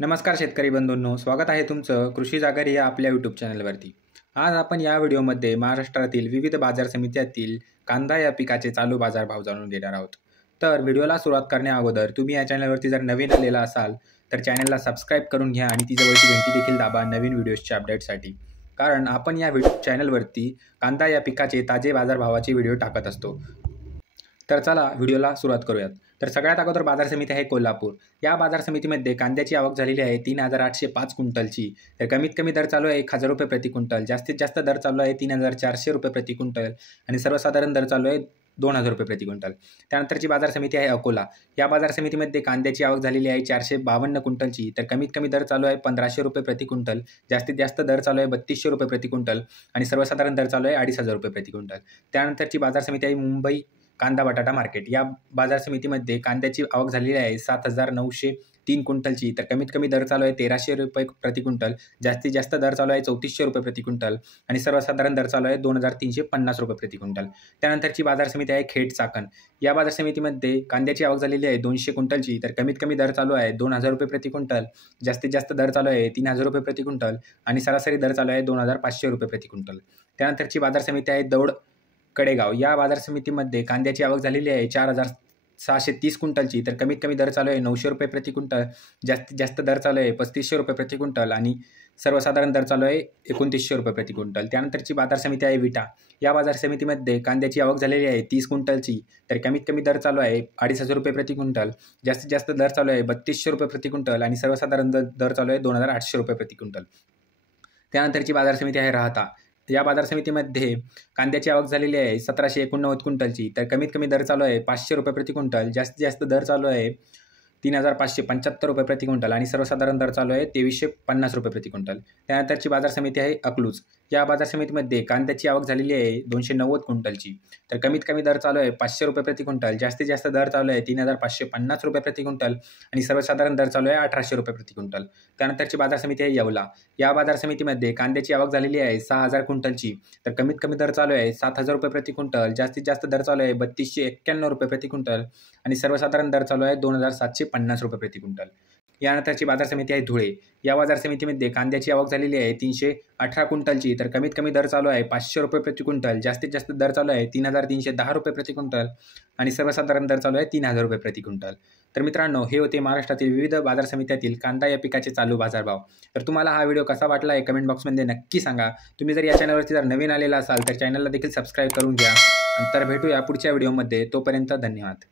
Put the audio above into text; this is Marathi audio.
नमस्कार शेतकरी बंधूंनो, स्वागत आहे तुमचं कृषी जागर या आपल्या यूट्यूब चॅनलवरती। आज आपण या व्हिडिओमध्ये महाराष्ट्रातील विविध बाजार समित्यातील कांदा या पिकाचे चालू बाजारभाव जाणून घेणार आहोत। तर व्हिडिओला सुरुवात करण्याअगोदर तुम्ही या चॅनलवरती जर नवीन आलेला असाल तर चॅनलला सबस्क्राईब करून घ्या आणि ती जवळची घंटी देखील दाबा नवीन व्हिडिओजच्या अपडेटसाठी, कारण आपण या चॅनलवरती कांदा या पिकाचे ताजे बाजारभावाचे व्हिडिओ टाकत असतो। तर चला व्हिडिओला सुरुवात करूयात। तर सगळ्यात अगोदर बाजार समिती आहे कोल्हापूर। या बाजार समितीमध्ये कांद्याची आवक झालेली आहे 3,805 क्विंटलची। तर कमीत कमी दर चालू आहे 1,000 रुपये प्रति क्विंटल, जास्तीत जास्त दर चालू आहे 3,400 रुपये प्रति क्विंटल आणि सर्वसाधारण दर चालू आहे 2,000 रुपये प्रति क्विंटल। त्यानंतरची बाजार समिती आहे अकोला। या बाजार समितीमध्ये कांद्याची आवक झालेली आहे 452 क्विंटलची। तर कमीत कमी दर चालू आहे 1,500 रुपये प्रति क्विंटल, जास्तीत जास्त दर चालू आहे 3,200 रुपये प्रति क्विंटल आणि सर्वसाधारण दर चालू आहे 2,500 रुपये प्रति क्विंटल। त्यानंतरची बाजार समिती आहे मुंबई कांदा बटाटा मार्केट। या बाजार समितीमध्ये कांद्याची आवक झालेली आहे 7,903 क्विंटलची। तर कमीत कमी दर चालू आहे 1,300 रुपये प्रति क्विंटल, जास्तीत जास्त दर चालू आहे 3,400 रुपये प्रति क्विंटल आणि सर्वसाधारण दर चालू आहे 2,350 रुपये प्रति क्विंटल। त्यानंतरची बाजार समिती आहे खेड चाकण। या बाजार समितीमध्ये कांद्याची आवक झालेली आहे 200 क्विंटलची। तर कमीत कमी दर चालू आहे 2,000 रुपये प्रति क्विंटल, जास्तीत जास्त दर चालू आहे 3,000 रुपये प्रति क्विंटल आणि सरासरी दर चालू आहे 2,500 रुपये प्रति क्विंटल। त्यानंतरची बाजार समिती आहे दौड कडेगाव। या बाजार समितीमध्ये कांद्याची आवक झालेली आहे 4,630 क्विंटलची। तर कमीत कमी दर चालू आहे 900 रुपये प्रति क्विंटल, जास्तीत जास्त दर चालू आहे 3,500 रुपये प्रति क्विंटल आणि सर्वसाधारण दर चालू आहे 2,900 रुपये प्रति क्विंटल। त्यानंतरची बाजार समिती आहे विटा। या बाजार समितीमध्ये कांद्याची आवक झालेली आहे 30 क्विंटलची। तर कमीत कमी दर चालू आहे 2,500 रुपये प्रति क्विंटल, जास्तीत जास्त दर चालू आहे 3,200 रुपये प्रति क्विंटल आणि सर्वसाधारण दर चालू आहे 2,800 रुपये प्रति क्विंटल। त्यानंतरची बाजार समिती आहे राहता। या बाजार समितीमध्ये कांद्याची आवक झालेली आहे 1,789 क्विंटलची। तर कमीत कमी दर चालू आहे 500 रुपये प्रति क्विंटल, जास्तीत जास्त दर चालू आहे 3,575 रुपये प्रति क्विंटल आणि सर्वसाधारण दर चालू आहे 2,350 रुपये प्रति क्विंटल। त्यानंतरची बाजार समिती आहे अकलूज। या बाजार समितीमध्ये कांद्याची आवक झालेली आहे 290 क्विंटलची। तर कमीत कमी दर चालू आहे 500 रुपये प्रति क्विंटल, जास्तीत जास्त दर चालू आहे 3,550 रुपये प्रति क्विंटल आणि सर्वसाधारण दर चालू आहे 1,800 रुपये प्रति क्विंटल। त्यानंतरची बाजार समिती आहे येवला। या बाजार समितीमध्ये कांद्याची आवक झालेली आहे 6,000 क्विंटलची। तर कमीत कमी दर चालू आहे 7,000 रुपये प्रति क्विंटल, जास्तीत जास्त दर चालू आहे 3,291 रुपये प्रति क्विंटल आणि सर्वसाधारण दर चालू आहे 2,750 रुपये प्रति क्विंटल। यानंतरची बाजार समिती आहे धुळे। या बाजार समितीमध्ये कांद्याची आवक झालेली आहे 318 क्विंटलची। तर कमीत कमी दर चालू आहे 500 रुपये प्रति क्विंटल, जास्तीत जास्त दर चालू आहे 3,310 रुपये प्रति क्विंटल आणि सर्वसाधारण दर चालू आहे 3,000 रुपये प्रति क्विंटल। तर मित्रांनो, हे होते महाराष्ट्रातील विविध बाजार समित्यातील कांदा या पिकाचे चालू बाजारभाव। तर तुम्हाला हा व्हिडिओ कसा वाटला आहे कमेंट बॉक्समध्ये नक्की सांगा। तुम्ही जर या चॅनलवरती जर नवीन आलेला असाल तर चॅनलला देखील सबस्क्राईब करून घ्या। तर भेटूया पुढच्या व्हिडिओमध्ये, तोपर्यंत धन्यवाद।